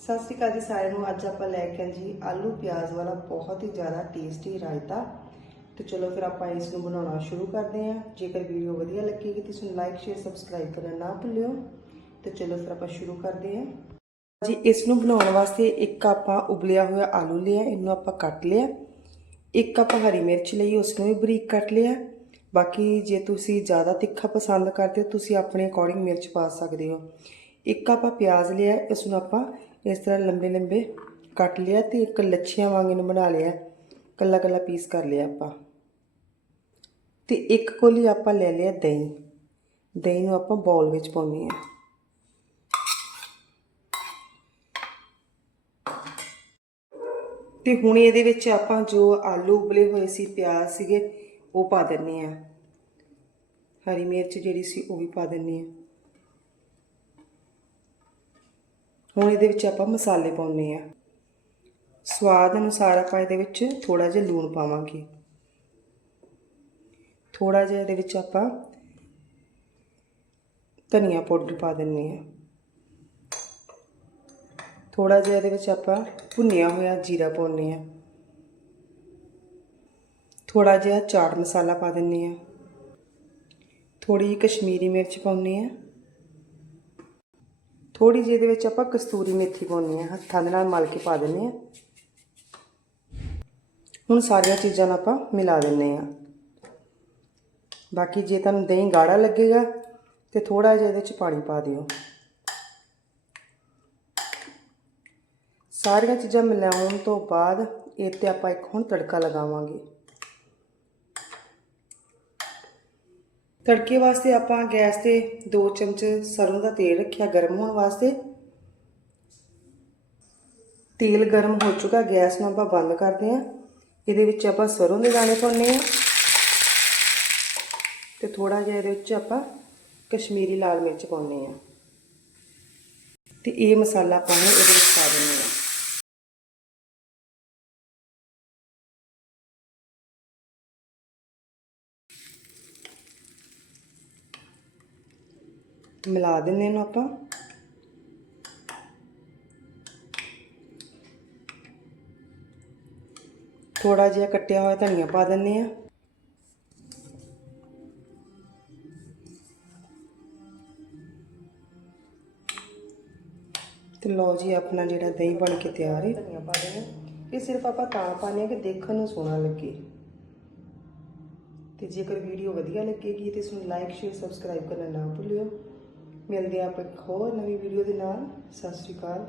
ਸਤਿ ਸ਼੍ਰੀ ਅਕਾਲ ਜੀ ਸਾਰਿਆਂ ਨੂੰ। ਅੱਜ ਆਪਾਂ ਲੈ ਕੇ ਆਏ ਜੀ ਆਲੂ ਪਿਆਜ਼ ਵਾਲਾ ਬਹੁਤ ਹੀ ਜ਼ਿਆਦਾ ਟੇਸਟੀ ਰਾਇਤਾ। ਤੇ ਚਲੋ ਫਿਰ ਆਪਾਂ ਇਸ ਨੂੰ ਬਣਾਉਣਾ ਸ਼ੁਰੂ ਕਰਦੇ ਹਾਂ। ਜੇਕਰ ਵੀਡੀਓ ਵਧੀਆ ਲੱਗੇਗੀ ਤਾਂ ਇਸ ਨੂੰ ਲਾਈਕ ਸ਼ੇਅਰ ਸਬਸਕ੍ਰਾਈਬ ਕਰਨਾ ਨਾ ਭੁੱਲਿਓ। ਤੇ ਚਲੋ ਫਿਰ ਆਪਾਂ ਸ਼ੁਰੂ ਕਰਦੇ ਹਾਂ। ਜੀ, ਇਸ ਨੂੰ ਬਣਾਉਣ ਵਾਸਤੇ ਇੱਕ ਆਪਾਂ ਉਬਲਿਆ ਹੋਇਆ ਆਲੂ ਲਿਆ, ਇਹਨੂੰ ਆਪਾਂ ਕੱਟ ਲਿਆ। ਇੱਕ ਕੱਪ ਹਰੀ ਮਿਰਚ ਲਈ, ਉਸ ਨੂੰ ਵੀ ਬਰੀਕ ਕੱਟ ਲਿਆ। ਬਾਕੀ ਜੇ ਤੁਸੀਂ ਜ਼ਿਆਦਾ ਤਿੱਖਾ ਪਸੰਦ ਕਰਦੇ ਹੋ, ਤੁਸੀਂ ਆਪਣੇ ਅਕੋਰਡਿੰਗ ਮਿਰਚ ਪਾ ਸਕਦੇ ਹੋ। ਇੱਕ ਆਪਾਂ ਪਿਆਜ਼ ਲਿਆ ਇਸ ਨੂੰ ਆਪਾਂ ਇਸ ਤਰ੍ਹਾਂ ਲੰਬੇ ਲੰਬੇ ਕੱਟ ਲਿਆ ਤੇ ਇੱਕ ਲੱਛੀਆਂ ਵਾਂਗ ਇਹਨੂੰ ਬਣਾ ਲਿਆ। ਕੱਲਾ ਕੱਲਾ ਪੀਸ ਕਰ ਲਿਆ ਆਪਾਂ। ਤੇ ਇੱਕ ਕੋਲੀ ਆਪਾਂ ਲੈ ਲਿਆ ਦਹੀਂ। ਦਹੀਂ ਨੂੰ ਆਪਾਂ ਬਾਉਲ ਵਿੱਚ ਪਾਉਣੀ ਹੈ। ਤੇ ਹੁਣ ਇਹਦੇ ਵਿੱਚ ਆਪਾਂ ਜੋ ਆਲੂ ਉਬਲੇ ਹੋਏ ਸੀ, ਪਿਆਜ਼ ਸੀਗੇ, ਉਹ ਪਾ ਦਿੰਨੇ ਆ ਹਰੀ ਮਿਰਚ ਜਿਹੜੀ ਸੀ, ਉਹ ਵੀ ਪਾ ਦਿੰਨੇ ਆ ਹੁਣ ਇਹਦੇ ਵਿੱਚ ਆਪਾਂ ਮਸਾਲੇ ਪਾਉਨੇ ਆ ਸਵਾਦ ਅਨੁਸਾਰ ਆਪਾਂ ਇਹਦੇ ਵਿੱਚ ਥੋੜਾ ਜਿਹਾ ਲੂਣ ਪਾਵਾਂਗੇ। ਥੋੜਾ ਜਿਹਾ ਇਹਦੇ ਵਿੱਚ ਆਪਾਂ ਧਨੀਆ ਪਾਊਡਰ ਪਾ ਦਿੰਨੇ ਆ ਥੋੜਾ ਜਿਹਾ ਇਹਦੇ ਵਿੱਚ ਆਪਾਂ ਭੁੰਨਿਆ ਹੋਇਆ ਜੀਰਾ ਪਾਉਨੇ ਆ ਥੋੜਾ ਜਿਹਾ ਚਾਟ ਮਸਾਲਾ ਪਾ ਦਿੰਨੇ ਆ ਥੋੜੀ ਜਿਹੀ ਕਸ਼ਮੀਰੀ ਮਿਰਚ ਪਾਉਨੇ ਆ ਥੋੜੀ ਜਿਹੀ ਇਹਦੇ ਵਿੱਚ ਆਪਾਂ ਕਸਤੂਰੀ ਮੇਥੀ ਪਾਉਣੀ ਆ ਹੱਥਾਂ ਦੇ ਨਾਲ ਮਲ ਕੇ ਪਾ ਦਿੰਨੇ ਆ ਹੁਣ ਸਾਰੀਆਂ ਚੀਜ਼ਾਂ ਨੂੰ ਆਪਾਂ ਮਿਲਾ ਦਿੰਨੇ ਆ ਬਾਕੀ ਜੇ ਤੁਹਾਨੂੰ ਦਹੀਂ ਗਾੜਾ ਲੱਗੇਗਾ ਤੇ ਥੋੜਾ ਜਿਹਾ ਇਹਦੇ ਵਿੱਚ ਪਾਣੀ ਪਾ ਦਿਓ। ਸਾਰੀਆਂ ਚੀਜ਼ਾਂ ਮਿਲਾਉਣ ਤੋਂ ਬਾਅਦ ਇਹ ਤੇ ਆਪਾਂ ਇੱਕ ਹੁਣ ਤੜਕਾ ਲਗਾਵਾਂਗੇ। ਤੜਕੇ ਵਾਸਤੇ ਆਪਾਂ ਗੈਸ ਤੇ 2 ਚਮਚ ਸਰੋਂ ਦਾ ਤੇਲ ਰੱਖਿਆ ਗਰਮ ਹੋਣ ਵਾਸਤੇ। ਤੇਲ ਗਰਮ ਹੋ ਚੁੱਕਾ, ਗੈਸ ਨੂੰ ਆਪਾਂ ਬੰਦ ਕਰਦੇ ਹਾਂ। ਇਹਦੇ ਵਿੱਚ ਆਪਾਂ ਸਰੋਂ ਦੇ ਦਾਣੇ ਪਾਉਣੇ ਆ ਤੇ ਥੋੜਾ ਜਿਹਾ ਇਹਦੇ ਵਿੱਚ ਆਪਾਂ ਕਸ਼ਮੀਰੀ ਲਾਲ ਮਿਰਚ ਪਾਉਣੇ ਆ ਤੇ ਇਹ ਮਸਾਲਾ ਆਪਾਂ ਇਹਦੇ ਵਿੱਚ ਪਾ ਦਿੰਦੇ ਆ ਮਿਲਾ ਦਿੰਦੇ ਇਹਨੂੰ ਆਪਾਂ। ਥੋੜਾ ਜਿਹਾ ਕੱਟਿਆ ਹੋਇਆ ਧਨੀਆ ਪਾ ਦਿੰਦੇ ਆ ਤੇ ਲਓ ਜੀ, ਆਪਣਾ ਜਿਹੜਾ ਦਹੀਂ ਬਣ ਕੇ ਤਿਆਰ ਹੈ, ਧਨੀਆ ਪਾ ਦੇਣਾ ਇਹ ਸਿਰਫ ਆਪਾਂ ਤਾਂ ਪਾਉਂਦੇ ਆ ਕਿ ਦੇਖਣ ਨੂੰ ਸੋਹਣਾ ਲੱਗੇ। ਤੇ ਜੇਕਰ ਵੀਡੀਓ ਵਧੀਆ ਲੱਗੇਗੀ ਤੇ ਇਸ ਨੂੰ ਲਾਈਕ ਸ਼ੇਅਰ ਸਬਸਕ੍ਰਾਈਬ ਕਰਨਾ ਨਾ ਭੁੱਲਿਓ। ਮਿਲਦੇ ਆਪਾਂ ਇੱਕ ਹੋਰ ਨਵੀਂ ਵੀਡੀਓ ਦੇ ਨਾਲ। ਸਤਿ ਸ਼੍ਰੀ ਅਕਾਲ।